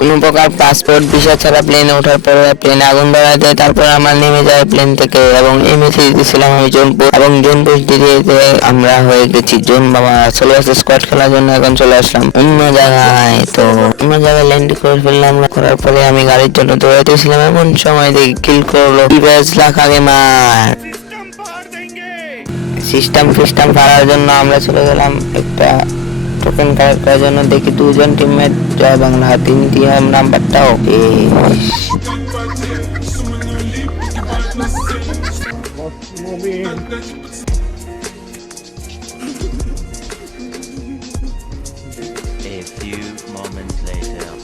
কোনো প্রকার passport visa ছাড়া প্লেনে ওঠার পরে প্লেনে আগুন ধরা দেয় তারপর আমার নেমে যায় প্লেন থেকে এবং এমএসি দিয়েছিলাম আমি জোনপুর এবং জোনপুর দিয়ে আমরা হয়ে গেছি জোন বাবা। চলে আসছে স্কোয়াড খেলার জন্য এখন চলে আসলাম অন্য জায়গায়। তো অন্য জায়গায় ল্যান্ড করে ফেললাম করার পরে আমি গাড়ির জন্য দৌড়াইতেছিলাম এমন সময় দেখি কিল করল। ডিভাইস লাখ আগে মার সিস্টেম ফিস্টেম পারার জন্য আমরা চলে গেলাম একটা টোকেন কালেক্ট করার জন্য দেখি দুজন টিমমেট জয় বাংলা তিন টিএম নাম্বারটাও A few moments later.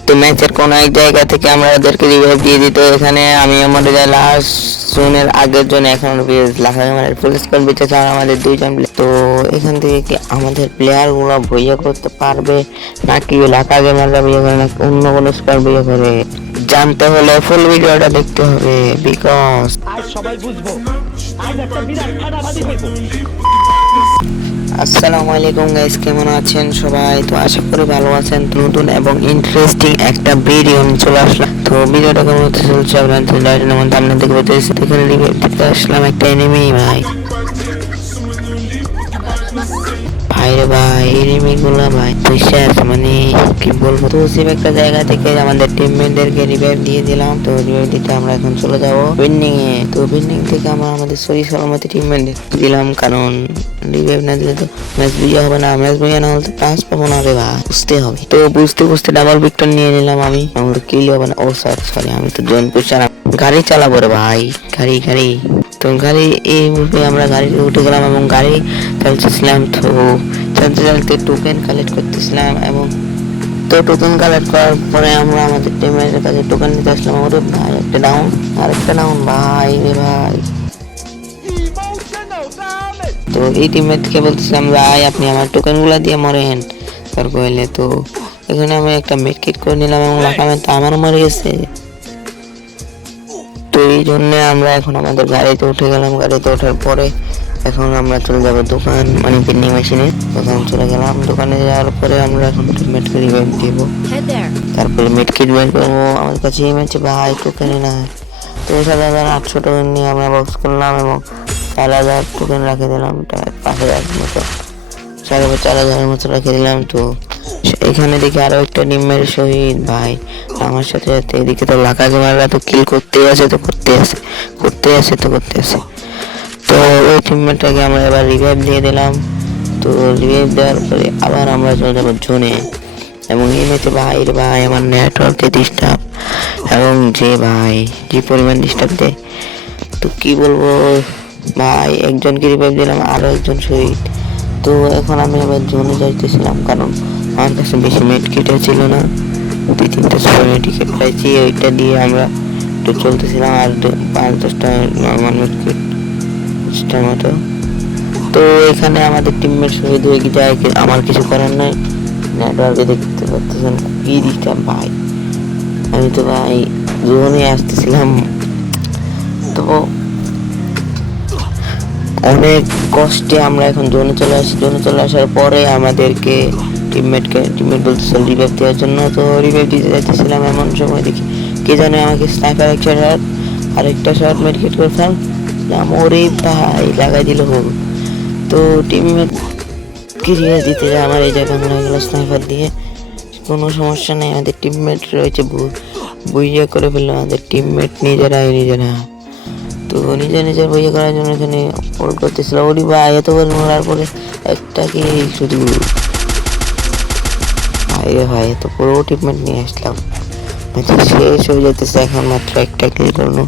তো ম্যাচের কোন এক জায়গা থেকে আমরা ওদেরকে রিভাইভ দিয়ে দিত। এখানে আমি যাই লাস্ট জোনের আগের জন্য এখন লাখা ফুল স্কোর বেঁচে ছাড়া আমাদের দুইজন। তো এখান থেকে কি আমাদের প্লেয়ারগুলো বইয়া করতে পারবে? নাকি লাখা ক্যামেরা বইয়া করে, নাকি অন্য কোনো স্কোয়ার বইয়া করে? জানতে হলে ফুল ভিডিওটা দেখতে হবে বিকজ সবাই বুঝব আসসালামু আলাইকুম গাইস কেমন আছেন সবাই? তো আশা করি ভালো আছেন। তো নতুন এবং ইন্টারেস্টিং একটা ভিডিও নিয়ে চলে আসলাম। তো ভিডিওটা কেমন হতে চলছে আপনার তো লাইটের মধ্যে দেখতে দেখে পেতেছি এখানে দিতে আসলাম একটা এনিমি ভাই। মানে আমাদের দিয়ে দিলাম। তো দিতে আমরা এখন চলে যাব থেকে আমরা আমাদের সরি দিলাম, কারণ না রে ভাই, বুঝতে হবে। তো বুঝতে বুঝতে ডাবল ভিক্টর নিয়ে নিলাম আমি। আমার কিল হবে না। ও স্যার সরি আমি তো জোন গাড়ি চালাবো রে ভাই, গাড়ি গাড়ি। তো গাড়ি, এই মুহূর্তে আমরা গাড়িতে উঠে গেলাম এবং গাড়ি তো চালতে টোকেন কালেক্ট করতেছিলাম এবং তো টোকেন কালেক্ট করার পরে আমরা আমাদের টিমের কাছে টোকেন নিতে আসলাম। ওরে ভাই একটা ডাউন আর একটা ডাউন ভাই রে ভাই। তো এই টিমমেটকে বলতেছিলাম ভাই আপনি আমার টোকেনগুলো দিয়ে মরেন। তার কইলে তো এখানে আমি একটা মেডকিট করে নিলাম এবং লাগামে তো আমারও মরে গেছে। তো এই জন্য আমরা এখন আমাদের গাড়িতে উঠে গেলাম। গাড়িতে ওঠার পরে এখন আমরা চলে যাব দোকান মানে পেন্ডিং মেশিনে দোকান চলে গেলাম দোকানে যাওয়ার পরে আমরা এখন মেটকে রিভাইভ দিব. তারপরে মিটকিট বের করব। আমাদের কাছে এই ম্যাচে ভাই টোকেনই না তো সাত হাজার আটশো টোকেন নিয়ে আমরা বক্স করলাম এবং চার হাজার টোকেন রাখে দিলাম। পাঁচ হাজার মতো। চার চার হাজারের মতো রেখে দিলাম। তো এখানে দেখি আরও একটা নিম্নের শহীদ ভাই। আমার সাথে সাথে এদিকে তো লাকা জমারা তো কিল করতে আছে তো করতে আছে। করতে আছে তো করতে আছে। তো ওই টিমমেটটাকে আমরা এবার রিভাইভ দিয়ে দিলাম। তো রিভাইভ দেওয়ার পরে আবার আমরা চলে যাব জোনে। এবং এই ম্যাচে ভাই ভাই, আমার নেটওয়ার্কে ডিস্টার্ব এবং যে ভাই, যে পরিমাণ ডিস্টার্ব দেয়। তো কি বলব, ভাই, একজনকে রিভাইভ দিলাম আরও একজন শহীদ। তো এখন আমি আবার জোনে যাইতেছিলাম, কারণ আমার কাছে বেশি মেট কিটে ছিল না। দুই তিনটা ছয় টিকিট পাইছি, ওইটা দিয়ে আমরা একটু চলতেছিলাম। আর পাঁচ দশটা নর্মাল মেট কিট মতো। তো এখানে আমাদের টিমমেট শহীদ হয়ে যায় আমার কিছু করার নাই। নেটওয়ার্কে দেখতে পাচ্ছেন কি ডিস্টার্ব ভাই। আমি তো ভাই জীবনে আসতেছিলাম। তো অনেক কষ্টে আমরা এখন জোনে চলে আসি। জোনে চলে আসার পরে আমাদেরকে টিমমেটকে টিমমেট বলতেছিল রিভাইভ দেওয়ার জন্য। তো রিভাইভ দিতে যাচ্ছিলাম এমন সময় দেখি। কে জানে আমাকে স্নাইপার একটা শট আরেকটা শট মেডিকেট করতাম ওরে ভাই, লাগাই দিল হোক তো টিমমেট ক্রিয়া দিতে আমার এই জায়গা মনে গেল স্নাইপার দিয়ে। কোনো সমস্যা নেই, আমাদের টিমমেট রয়েছে বইয়া করে ফেলল আমাদের টিমমেট নিজেরাই নিজেরা তো নিজে নিজের বইয়া করার জন্য এখানে হোল্ড করতেছিল। ওরি ভাই এত বড় মরার পরে একটা কি শুধু। ভাই রে ভাই, এত পুরো ট্রিটমেন্ট নিয়ে আসলাম। ম্যাচে শেষ হয়ে যেতেছে এখন মাত্র একটা কিল করল।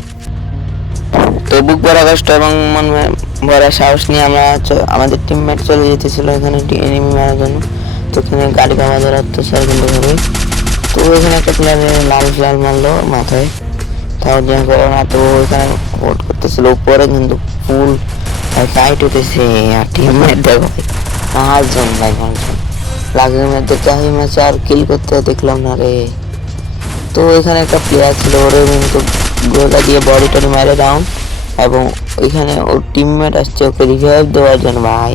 তো বুক ভরা কষ্ট এবং মন ভরা সাহস নিয়ে আমরা আমাদের টিমমেট চলে যেতেছিল এখানে এনিমি মারার জন্য। তো এখানে গাড়ি আমাদের অত্যাচার কিন্তু হবে তো এখানে একটা প্লেয়ার লাল লাল মারলো মাথায়। তাও যা করে না, তো এখানে হোল্ড করতেছিল। উপরে কিন্তু ফুল টাইট উঠেছে আর টিমমেট দেখো, পাঁচজন ভাই, পাঁচজন। লাগে মধ্যে চাহি ম্যাচে আর কিল করতে দেখলাম না রে। তো এখানে একটা প্লেয়ার ছিল, ওরে কিন্তু গোলা দিয়ে বডি টডি মারে ডাউন এবং ওইখানে ওর টিমমেট আসছে ওকে রিভাইভ দেওয়ার জন্য ভাই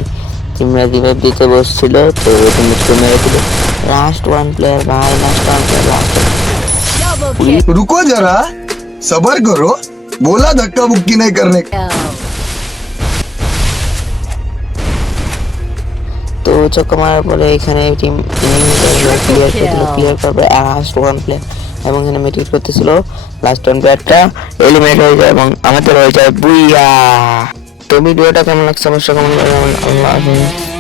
টিমমেট রিভাইভ দিতে বসছিল তো টিমমেটকে মেরে দিল লাস্ট ওয়ান প্লেয়ার ভাই last one player last police रुको जरा सबर करो बोला धक्का मुक्की नहीं करने का তো চক্কর মারার পরে এখানে টিম ক্লিয়ার করে দিল ক্লিয়ার করার পরে লাস্ট ওয়ান প্লেয়ার এবং এখানে মেডিকেট করতেছিল লাস্ট ওয়ান প্লেয়ারটা এলিমিনেট হয়ে যায় এবং আমাদের হয়ে যায় বুইয়া। তো ভিডিওটা কেমন লাগছে? অবশ্যই করবেন আল্লাহ হাফেজ।